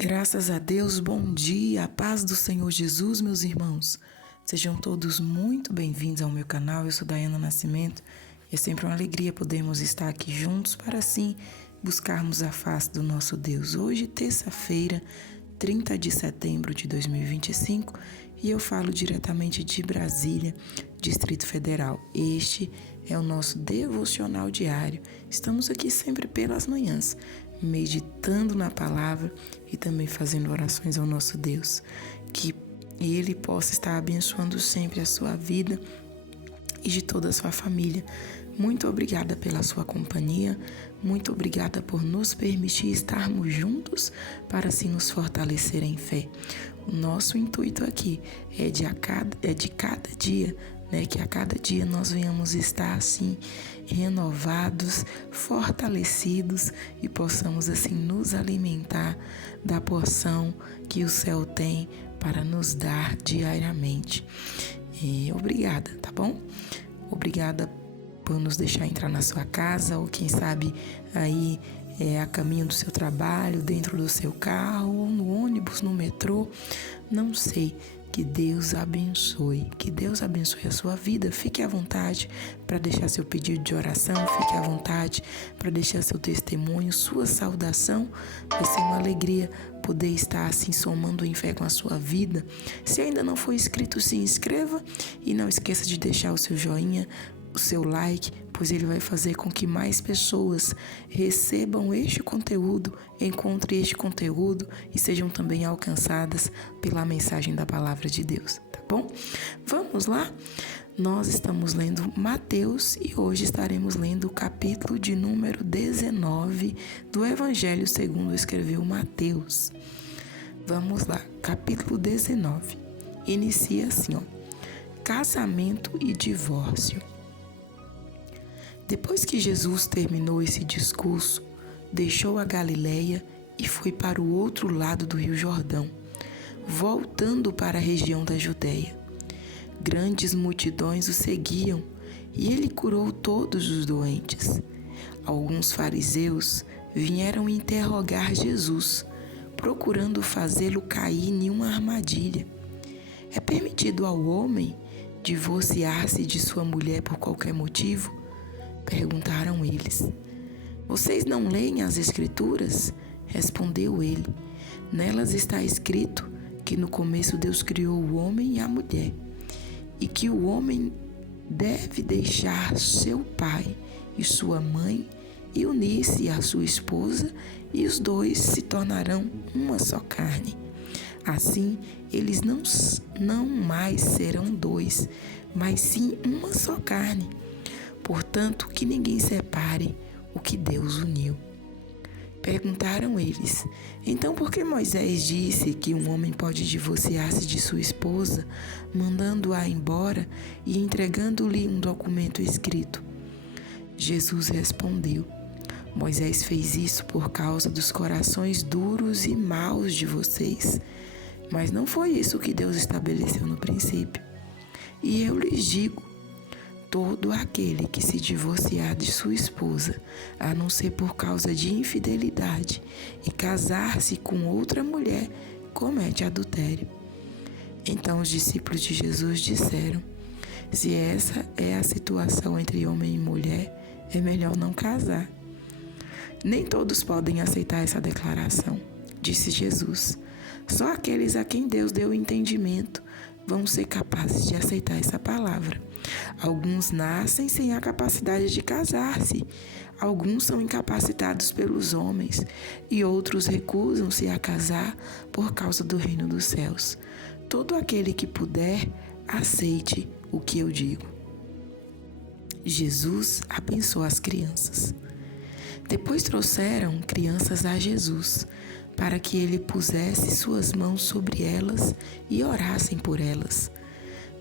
Graças a Deus, bom dia, a paz do Senhor Jesus, meus irmãos. Sejam todos muito bem-vindos ao meu canal. Eu sou Dayana Nascimento e é sempre uma alegria podermos estar aqui juntos para assim buscarmos a face do nosso Deus. Hoje, terça-feira, 30 de setembro de 2025, e eu falo diretamente de Brasília, Distrito Federal. Este é o nosso devocional diário. Estamos aqui sempre pelas manhãs, meditando na palavra e também fazendo orações ao nosso Deus. Que Ele possa estar abençoando sempre a sua vida e de toda a sua família. Muito obrigada pela sua companhia, muito obrigada por nos permitir estarmos juntos para assim nos fortalecer em fé. O nosso intuito aqui é de cada dia, que a cada dia nós venhamos estar assim renovados, fortalecidos e possamos assim nos alimentar da porção que o céu tem para nos dar diariamente. E obrigada, tá bom? Obrigada por nos deixar entrar na sua casa, ou quem sabe aí a caminho do seu trabalho, dentro do seu carro, ou no ônibus, no metrô, não sei. Que Deus abençoe a sua vida. Fique à vontade para deixar seu pedido de oração, fique à vontade para deixar seu testemunho, sua saudação. Vai ser uma alegria poder estar assim somando em fé com a sua vida. Se ainda não for inscrito, se inscreva e não esqueça de deixar o seu joinha, o seu like, pois ele vai fazer com que mais pessoas recebam este conteúdo, encontrem este conteúdo e sejam também alcançadas pela mensagem da palavra de Deus, tá bom? Vamos lá? Nós estamos lendo Mateus e hoje estaremos lendo o capítulo de número 19 do Evangelho segundo escreveu Mateus. Vamos lá, capítulo 19. Inicia assim, casamento e divórcio. Depois que Jesus terminou esse discurso, deixou a Galileia e foi para o outro lado do Rio Jordão, voltando para a região da Judeia. Grandes multidões o seguiam e ele curou todos os doentes. Alguns fariseus vieram interrogar Jesus, procurando fazê-lo cair em uma armadilha. É permitido ao homem divorciar-se de sua mulher por qualquer motivo? Perguntaram eles. Vocês não leem as Escrituras? Respondeu ele. Nelas está escrito que no começo Deus criou o homem e a mulher, e que o homem deve deixar seu pai e sua mãe e unir-se à sua esposa, e os dois se tornarão uma só carne. Assim, eles não mais serão dois, mas sim uma só carne. Portanto, que ninguém separe o que Deus uniu. Perguntaram eles, então por que Moisés disse que um homem pode divorciar-se de sua esposa, mandando-a embora e entregando-lhe um documento escrito? Jesus respondeu, Moisés fez isso por causa dos corações duros e maus de vocês, mas não foi isso que Deus estabeleceu no princípio. E eu lhes digo, todo aquele que se divorciar de sua esposa, a não ser por causa de infidelidade, e casar-se com outra mulher, comete adultério. Então os discípulos de Jesus disseram, se essa é a situação entre homem e mulher, é melhor não casar. Nem todos podem aceitar essa declaração, disse Jesus. Só aqueles a quem Deus deu o entendimento vão ser capazes de aceitar essa palavra. Alguns nascem sem a capacidade de casar-se, alguns são incapacitados pelos homens e outros recusam-se a casar por causa do reino dos céus. Todo aquele que puder, aceite o que eu digo. Jesus abençoou as crianças. Depois trouxeram crianças a Jesus, para que ele pusesse suas mãos sobre elas e orassem por elas.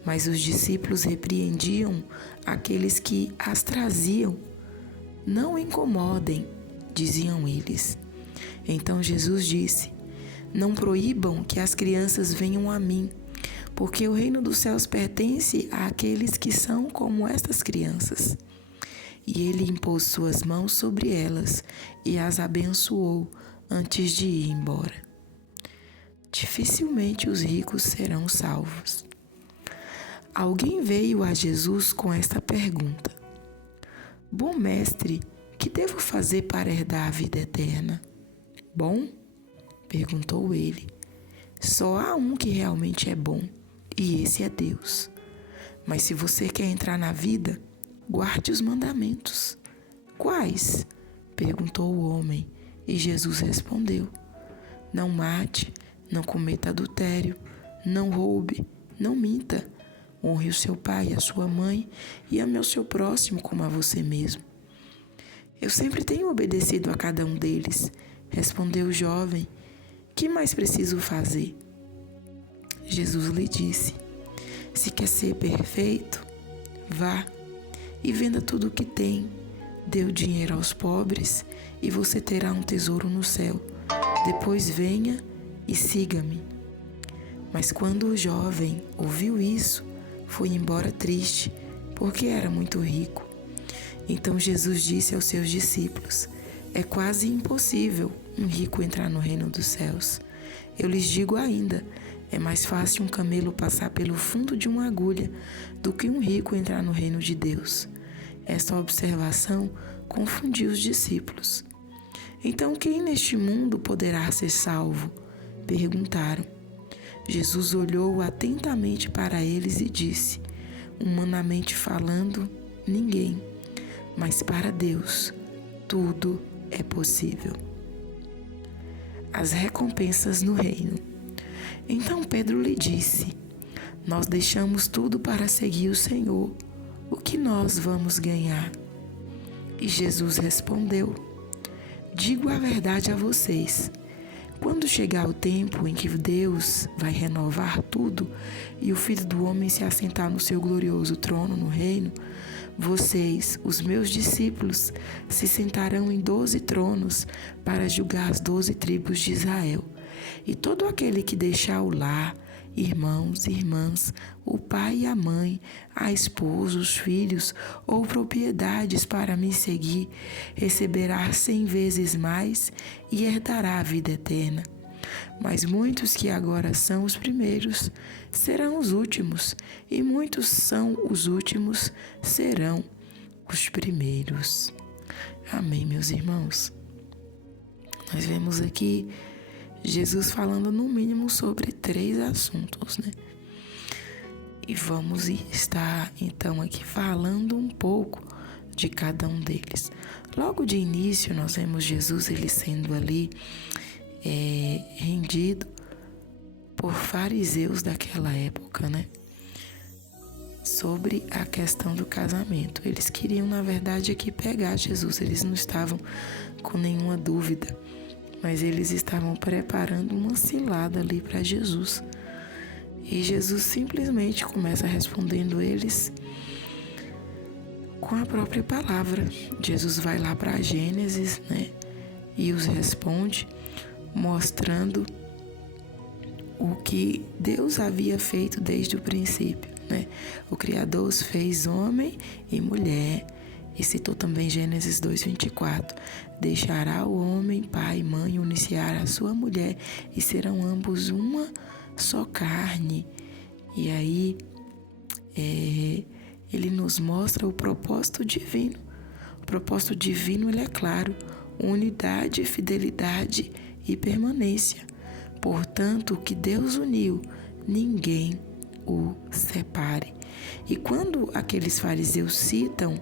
Mas os discípulos repreendiam aqueles que as traziam. Não incomodem, diziam eles. Então Jesus disse, não proíbam que as crianças venham a mim, porque o reino dos céus pertence àqueles que são como estas crianças. E ele impôs suas mãos sobre elas e as abençoou antes de ir embora. dificilmente os ricos serão salvos. Alguém veio a Jesus com esta pergunta: Bom mestre, que devo fazer para herdar a vida eterna? Bom? Perguntou ele. Só há um que realmente é bom, e esse é Deus. Mas se você quer entrar na vida, guarde os mandamentos. Quais? Perguntou o homem, e Jesus respondeu: Não mate, não cometa adultério, não roube, não minta. Honre o seu pai e a sua mãe e ame o seu próximo como a você mesmo. Eu sempre tenho obedecido a cada um deles, respondeu o jovem. Que mais preciso fazer? Jesus lhe disse: Se quer ser perfeito, vá e venda tudo o que tem, dê o dinheiro aos pobres e você terá um tesouro no céu. Depois venha e siga-me. Mas quando o jovem ouviu isso, foi embora triste, porque era muito rico. Então Jesus disse aos seus discípulos: É quase impossível um rico entrar no reino dos céus. Eu lhes digo ainda, é mais fácil um camelo passar pelo fundo de uma agulha do que um rico entrar no reino de Deus. Esta observação confundiu os discípulos. Então quem neste mundo poderá ser salvo? Perguntaram. Jesus olhou atentamente para eles e disse: Humanamente falando, ninguém, mas para Deus, tudo é possível. As recompensas no reino. Então Pedro lhe disse: Nós deixamos tudo para seguir o Senhor. O que nós vamos ganhar? E Jesus respondeu: Digo a verdade a vocês. Quando chegar o tempo em que Deus vai renovar tudo e o Filho do Homem se assentar no seu glorioso trono no reino, vocês, os meus discípulos, se sentarão em 12 tronos para julgar as 12 tribos de Israel. E todo aquele que deixar o lar, irmãos e irmãs, o pai e a mãe, a esposa, os filhos ou propriedades para me seguir, receberá 100 vezes mais e herdará a vida eterna. Mas muitos que agora são os primeiros serão os últimos, e muitos são os últimos serão os primeiros. Amém, meus irmãos? Nós vemos aqui Jesus falando no mínimo sobre 3 assuntos, né? E vamos estar então aqui falando um pouco de cada um deles. Logo de início nós vemos Jesus ele sendo ali rendido por fariseus daquela época, né? Sobre a questão do casamento. Eles queriam, na verdade, aqui pegar Jesus. Eles não estavam com nenhuma dúvida, mas eles estavam preparando uma cilada ali para Jesus. E Jesus simplesmente começa respondendo eles com a própria palavra. Jesus vai lá para Gênesis, né? E os responde, mostrando o que Deus havia feito desde o princípio, né? O Criador os fez homem e mulher. E citou também Gênesis 2:24. Deixará o homem, pai e mãe, uniciar a sua mulher, e serão ambos uma só carne. E aí, ele nos mostra o propósito divino. O propósito divino, ele é claro: unidade, fidelidade e permanência. Portanto, o que Deus uniu, ninguém o separe. E quando aqueles fariseus citam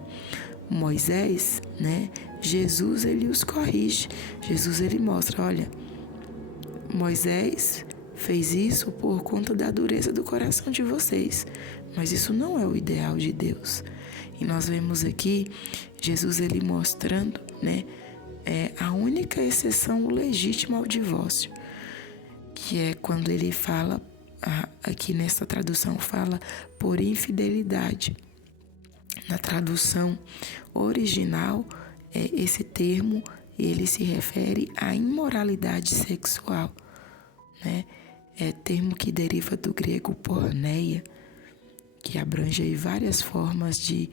Moisés, né, Jesus ele os corrige. Jesus ele mostra: olha, Moisés fez isso por conta da dureza do coração de vocês, mas isso não é o ideal de Deus. E nós vemos aqui Jesus ele mostrando, né, a única exceção legítima ao divórcio, que é quando ele fala, aqui nesta tradução fala por infidelidade. Na tradução original, esse termo ele se refere à imoralidade sexual, né? É termo que deriva do grego porneia, que abrange aí várias formas de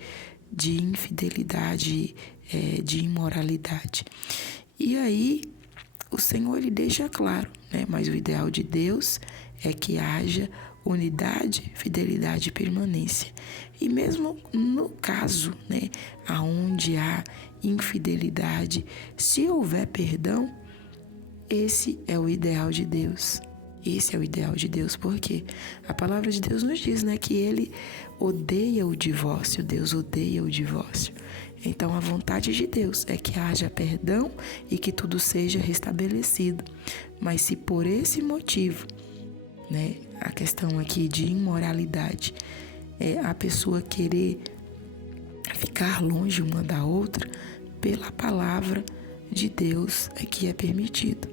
infidelidade, de imoralidade. E aí, o Senhor ele deixa claro, né? Mas o ideal de Deus é que haja unidade, fidelidade e permanência. E mesmo no caso, né, aonde há infidelidade, se houver perdão, esse é o ideal de Deus. Esse é o ideal de Deus, porque a palavra de Deus nos diz, né, que ele odeia o divórcio, Deus odeia o divórcio. Então a vontade de Deus é que haja perdão e que tudo seja restabelecido. Mas se por esse motivo, né, a questão aqui de imoralidade, é a pessoa querer ficar longe uma da outra, pela palavra de Deus é que é permitido.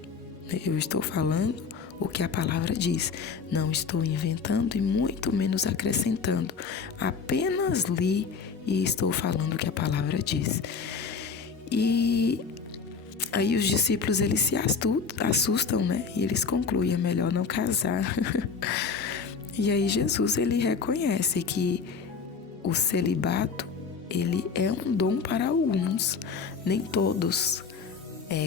Eu estou falando o que a palavra diz. Não estou inventando e muito menos acrescentando. Apenas li e estou falando o que a palavra diz. E aí os discípulos, eles se assustam, né? E eles concluem, é melhor não casar. E aí Jesus, ele reconhece que o celibato, ele é um dom para alguns. Nem todos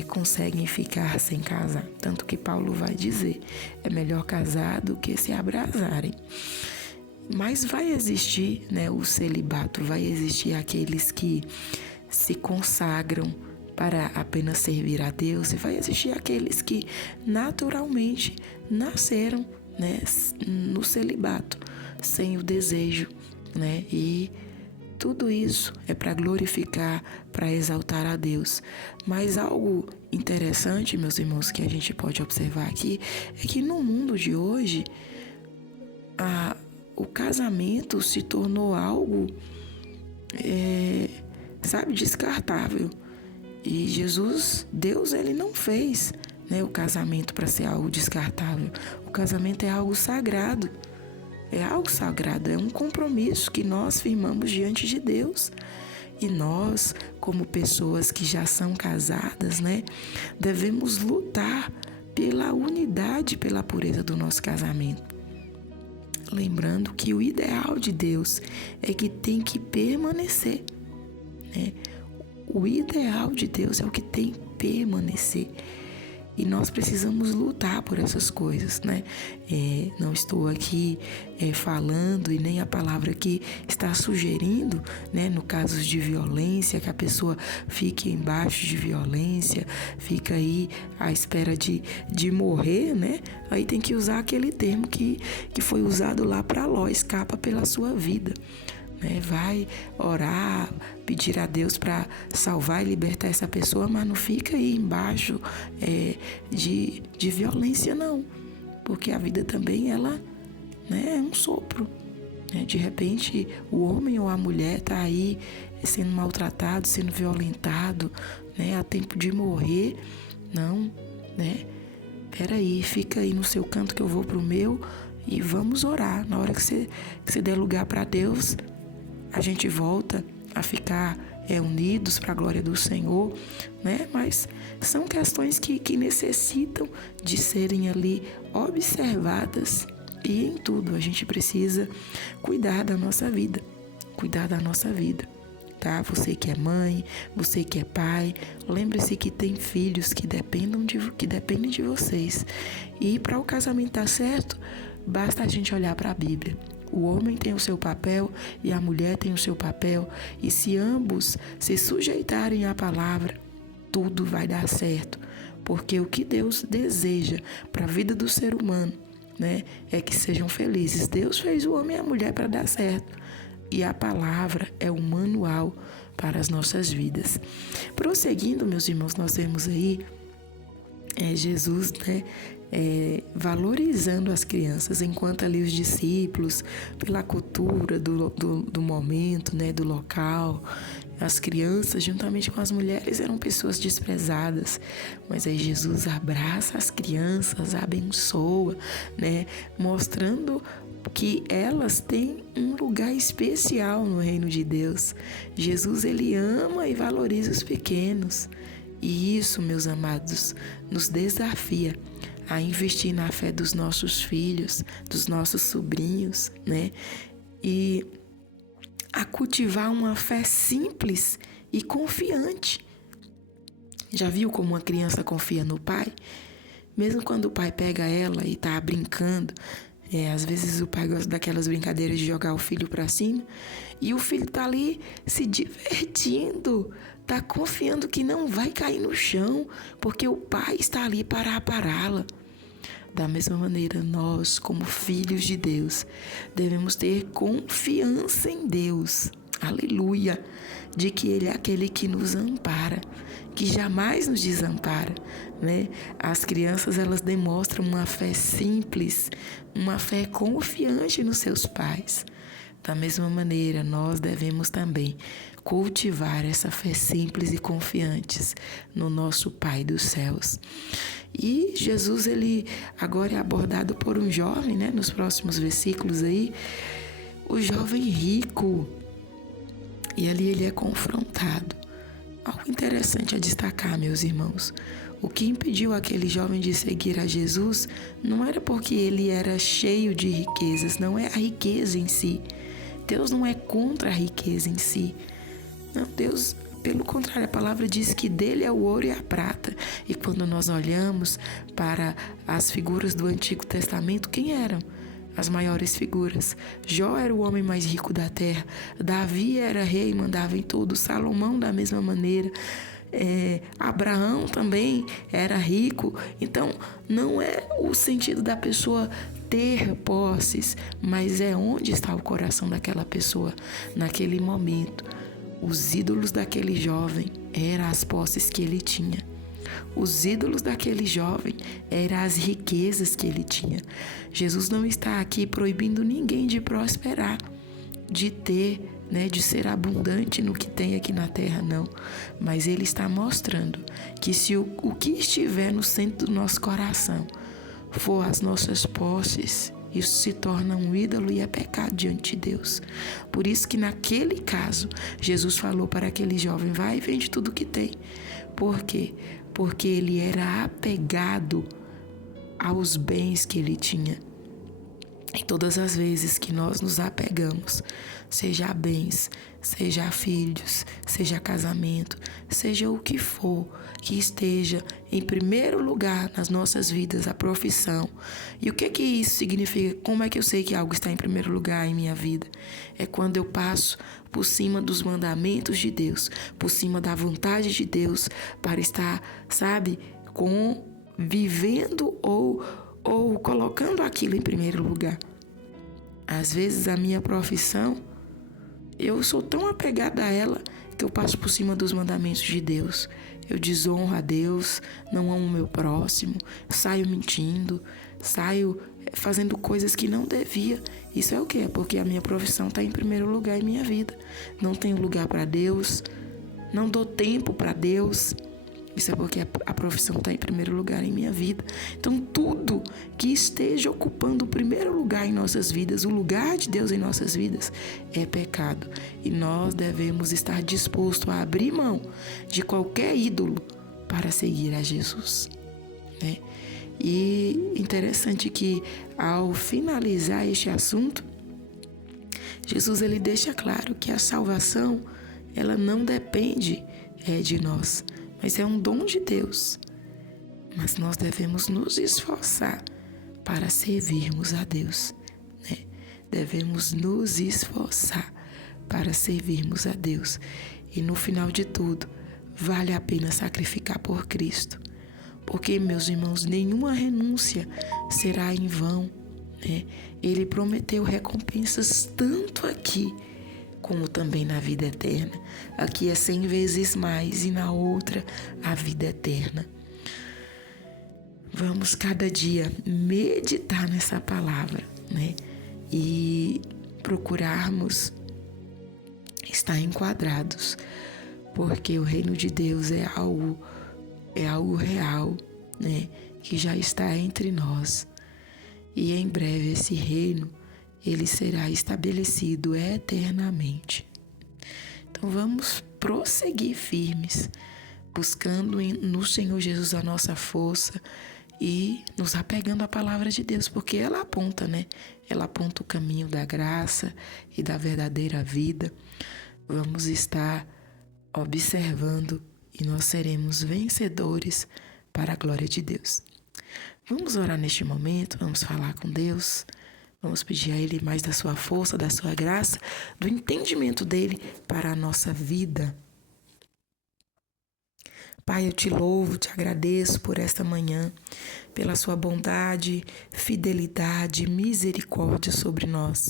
conseguem ficar sem casar. Tanto que Paulo vai dizer, é melhor casar do que se abrasarem. Mas vai existir, né, o celibato, vai existir aqueles que se consagram para apenas servir a Deus, e vai existir aqueles que naturalmente nasceram, né, no celibato, sem o desejo, né, e tudo isso é para glorificar, para exaltar a Deus. Mas algo interessante, meus irmãos, que a gente pode observar aqui, é que no mundo de hoje, o casamento se tornou algo, descartável. E Jesus, Deus, ele não fez, né, o casamento para ser algo descartável. O casamento é algo sagrado. É algo sagrado, é um compromisso que nós firmamos diante de Deus. E nós, como pessoas que já são casadas, né, devemos lutar pela unidade, pela pureza do nosso casamento. Lembrando que o ideal de Deus é que tem que permanecer, né? O ideal de Deus é o que tem que permanecer. E nós precisamos lutar por essas coisas, né? Não estou aqui falando, e nem a palavra aqui está sugerindo, né, no caso de violência, que a pessoa fique embaixo de violência, fica aí à espera de morrer, né? Aí tem que usar aquele termo que foi usado lá para Ló, escapa pela sua vida. Vai orar, pedir a Deus para salvar e libertar essa pessoa, mas não fica aí embaixo de violência, não. Porque a vida também, ela, né, é um sopro. De repente, o homem ou a mulher está aí sendo maltratado, sendo violentado, né, a tempo de morrer. Não, né? Peraí, fica aí no seu canto que eu vou pro meu e vamos orar. Na hora que você der lugar para Deus, a gente volta a ficar unidos para a glória do Senhor, né? Mas são questões que necessitam de serem ali observadas, e em tudo a gente precisa cuidar da nossa vida, tá? Você que é mãe, você que é pai, lembre-se que tem filhos que dependem de vocês. E para o casamento dar certo, basta a gente olhar para a Bíblia. O homem tem o seu papel e a mulher tem o seu papel. E se ambos se sujeitarem à palavra, tudo vai dar certo. Porque o que Deus deseja para a vida do ser humano, né, é que sejam felizes. Deus fez o homem e a mulher para dar certo. E a palavra é um manual para as nossas vidas. Prosseguindo, meus irmãos, nós vemos aí Jesus, né, valorizando as crianças, enquanto ali os discípulos, pela cultura do momento, né, do local, as crianças, juntamente com as mulheres, eram pessoas desprezadas. Mas aí Jesus abraça as crianças, abençoa, né, mostrando que elas têm um lugar especial no reino de Deus. Jesus, ele ama e valoriza os pequenos. E isso, meus amados, nos desafia a investir na fé dos nossos filhos, dos nossos sobrinhos, né? E a cultivar uma fé simples e confiante. Já viu como uma criança confia no pai? Mesmo quando o pai pega ela e tá brincando, às vezes o pai gosta daquelas brincadeiras de jogar o filho pra cima, e o filho tá ali se divertindo, tá confiando que não vai cair no chão, porque o pai está ali para apará-la. Da mesma maneira, nós, como filhos de Deus, devemos ter confiança em Deus, aleluia, de que Ele é aquele que nos ampara, que jamais nos desampara, né? As crianças, elas demonstram uma fé simples, uma fé confiante nos seus pais. Da mesma maneira, nós devemos também cultivar essa fé simples e confiantes no nosso Pai dos céus. E Jesus, ele agora é abordado por um jovem, né? Nos próximos versículos aí, o jovem rico. E ali ele é confrontado. Algo interessante a destacar, meus irmãos. O que impediu aquele jovem de seguir a Jesus não era porque ele era cheio de riquezas, não é a riqueza em si. Deus não é contra a riqueza em si. Não, Deus, pelo contrário, a palavra diz que dele é o ouro e a prata. E quando nós olhamos para as figuras do Antigo Testamento, quem eram as maiores figuras? Jó era o homem mais rico da terra. Davi era rei e mandava em tudo. Salomão da mesma maneira. Abraão também era rico. Então, não é o sentido da pessoa ter posses, mas é onde está o coração daquela pessoa naquele momento. Os ídolos daquele jovem eram as posses que ele tinha. Os ídolos daquele jovem eram as riquezas que ele tinha. Jesus não está aqui proibindo ninguém de prosperar, de ter, de ser abundante no que tem aqui na terra, não. Mas ele está mostrando que se o que estiver no centro do nosso coração for as nossas posses, isso se torna um ídolo e é pecado diante de Deus. Por isso que naquele caso, Jesus falou para aquele jovem, vai e vende tudo que tem. Por quê? Porque ele era apegado aos bens que ele tinha. E todas as vezes que nós nos apegamos, seja a bens, seja a filhos, seja a casamento, seja o que for, que esteja em primeiro lugar nas nossas vidas, a profissão. E o que isso significa? Como é que eu sei que algo está em primeiro lugar em minha vida? É quando eu passo por cima dos mandamentos de Deus, por cima da vontade de Deus, para estar, vivendo ou colocando aquilo em primeiro lugar. Às vezes a minha profissão, eu sou tão apegada a ela que eu passo por cima dos mandamentos de Deus. Eu desonro a Deus, não amo o meu próximo, saio mentindo, saio fazendo coisas que não devia. Isso é o quê? É porque a minha profissão está em primeiro lugar em minha vida. Não tenho lugar para Deus, não dou tempo para Deus. Isso é porque a profissão está em primeiro lugar em minha vida. Então, tudo que esteja ocupando o primeiro lugar em nossas vidas, o lugar de Deus em nossas vidas, é pecado. E nós devemos estar dispostos a abrir mão de qualquer ídolo para seguir a Jesus, né? E interessante que, ao finalizar este assunto, Jesus ele deixa claro que a salvação ela não depende de nós, mas é um dom de Deus. Mas nós devemos nos esforçar para servirmos a Deus, né? Devemos nos esforçar para servirmos a Deus. E no final de tudo, vale a pena sacrificar por Cristo. Porque, meus irmãos, nenhuma renúncia será em vão, né? Ele prometeu recompensas tanto aqui como também na vida eterna. Aqui é 100 vezes mais e na outra a vida eterna. Vamos cada dia meditar nessa palavra, né? E procurarmos estar enquadrados, porque o reino de Deus é algo real, né? Que já está entre nós. E em breve esse reino ele será estabelecido eternamente. Então vamos prosseguir firmes, buscando no Senhor Jesus a nossa força e nos apegando à palavra de Deus, porque ela aponta, né? Ela aponta o caminho da graça e da verdadeira vida. Vamos estar observando e nós seremos vencedores para a glória de Deus. Vamos orar neste momento, vamos falar com Deus, vamos pedir a Ele mais da sua força, da sua graça, do entendimento dEle para a nossa vida. Pai, eu te louvo, te agradeço por esta manhã, pela sua bondade, fidelidade, misericórdia sobre nós.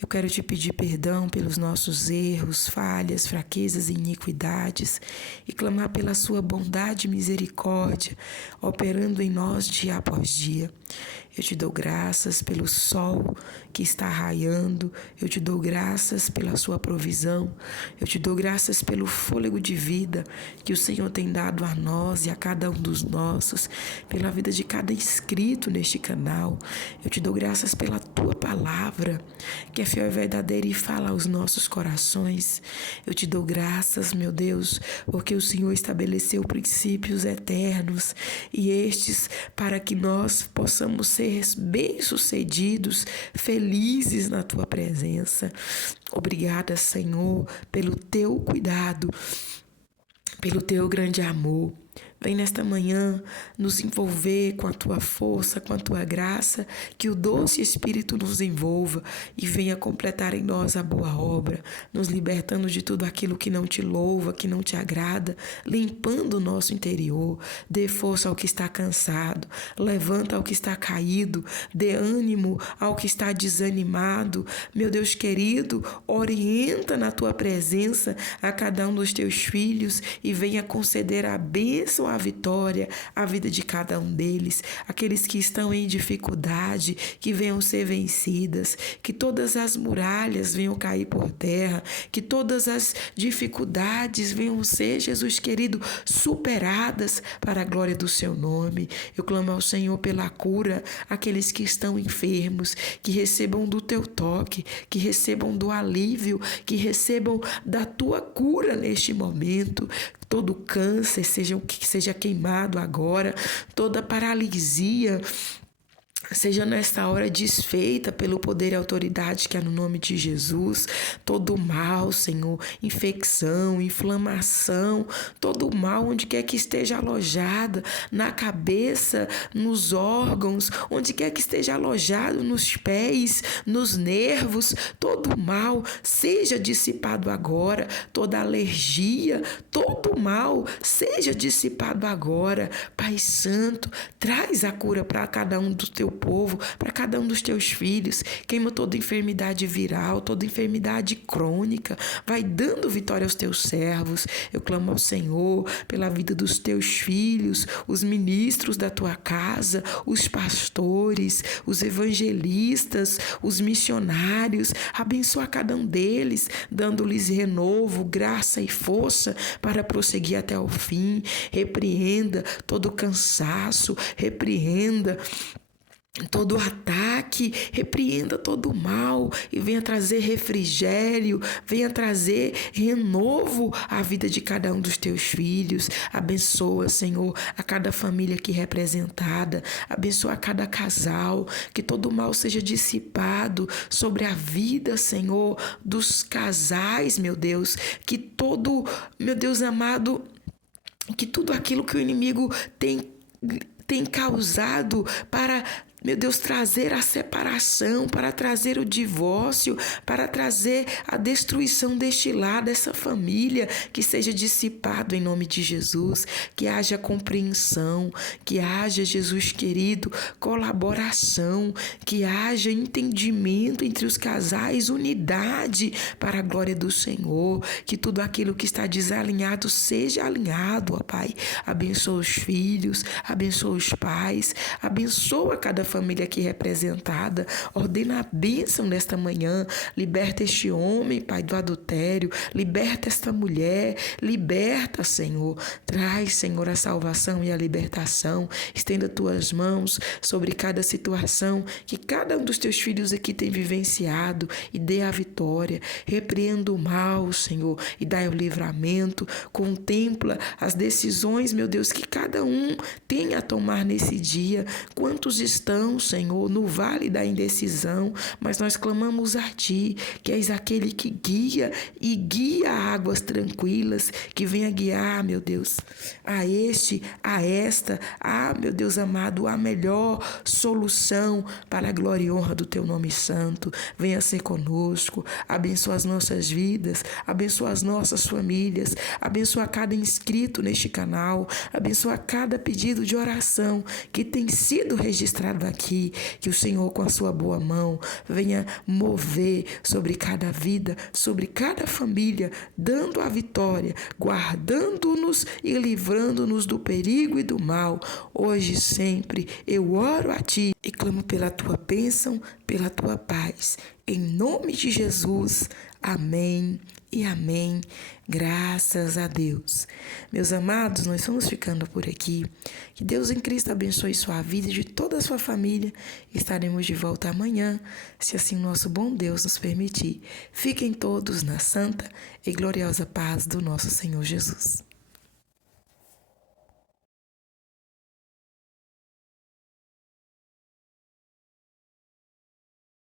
Eu quero te pedir perdão pelos nossos erros, falhas, fraquezas e iniquidades e clamar pela sua bondade e misericórdia, operando em nós dia após dia. Eu te dou graças pelo sol que está raiando, eu te dou graças pela sua provisão, eu te dou graças pelo fôlego de vida que o Senhor tem dado a nós e a cada um dos nossos, pela vida de cada inscrito neste canal. Eu te dou graças pela tua palavra, que é fiel e verdadeira e fala aos nossos corações. Eu te dou graças, meu Deus, porque o Senhor estabeleceu princípios eternos e estes para que nós possamos ser bem-sucedidos, felizes na tua presença. Obrigada, Senhor, pelo teu cuidado, pelo teu grande amor. Vem nesta manhã nos envolver com a tua força, com a tua graça, que o doce Espírito nos envolva e venha completar em nós a boa obra, nos libertando de tudo aquilo que não te louva, que não te agrada, limpando o nosso interior. Dê força ao que está cansado, levanta ao que está caído, dê ânimo ao que está desanimado. Meu Deus querido, orienta na tua presença a cada um dos teus filhos e venha conceder a bênção, a vitória, a vida de cada um deles, aqueles que estão em dificuldade, que venham ser vencidas, que todas as muralhas venham cair por terra, que todas as dificuldades venham ser, Jesus querido, superadas para a glória do seu nome. Eu clamo ao Senhor pela cura, aqueles que estão enfermos, que recebam do teu toque, que recebam do alívio, que recebam da tua cura neste momento. Todo câncer seja queimado agora, toda paralisia seja nesta hora desfeita pelo poder e autoridade que há no nome de Jesus. Todo mal, Senhor, infecção, inflamação, todo mal onde quer que esteja alojada, na cabeça, nos órgãos, onde quer que esteja alojado, nos pés, nos nervos, todo mal seja dissipado agora, toda alergia, todo mal seja dissipado agora. Pai Santo, traz a cura para cada um do teu povo, para cada um dos teus filhos. Queima toda enfermidade viral, toda enfermidade crônica. Vai dando vitória aos teus servos. Eu clamo ao Senhor pela vida dos teus filhos, os ministros da tua casa, os pastores, os evangelistas, os missionários. Abençoa cada um deles, dando-lhes renovo, graça e força para prosseguir até o fim. Repreenda todo cansaço, repreenda todo ataque, repreenda todo mal e venha trazer refrigério, venha trazer renovo à vida de cada um dos teus filhos. Abençoa, Senhor, a cada família aqui representada, abençoa a cada casal, que todo mal seja dissipado sobre a vida, Senhor, dos casais, meu Deus, que todo, meu Deus amado, que tudo aquilo que o inimigo tem causado para, meu Deus, trazer a separação, para trazer o divórcio, para trazer a destruição deste lar, dessa família, que seja dissipado em nome de Jesus, que haja compreensão, que haja, Jesus querido, colaboração, que haja entendimento entre os casais, unidade para a glória do Senhor, que tudo aquilo que está desalinhado seja alinhado, ó Pai. Abençoa os filhos, abençoa os pais, abençoa cada família aqui representada, ordena a bênção nesta manhã, liberta este homem, Pai, do adultério, liberta esta mulher, liberta, Senhor, traz, Senhor, a salvação e a libertação, estenda tuas mãos sobre cada situação que cada um dos teus filhos aqui tem vivenciado e dê a vitória, repreenda o mal, Senhor, e dai o livramento, contempla as decisões, meu Deus, que cada um tem a tomar nesse dia, quantos estão tão, Senhor, no vale da indecisão, mas nós clamamos a Ti, que és aquele que guia e guia águas tranquilas, que venha guiar, meu Deus, a este, a esta, meu Deus amado, a melhor solução para a glória e honra do Teu nome santo. Venha ser conosco, abençoa as nossas vidas, abençoa as nossas famílias, abençoa cada inscrito neste canal, abençoa cada pedido de oração que tem sido registrado aqui, que o Senhor com a sua boa mão venha mover sobre cada vida, sobre cada família, dando a vitória, guardando-nos e livrando-nos do perigo e do mal. Hoje e sempre eu oro a Ti e clamo pela Tua bênção, pela Tua paz. Em nome de Jesus, amém e amém. Graças a Deus. Meus amados, nós vamos ficando por aqui. Que Deus em Cristo abençoe sua vida e de toda a sua família. Estaremos de volta amanhã, se assim nosso bom Deus nos permitir. Fiquem todos na santa e gloriosa paz do nosso Senhor Jesus.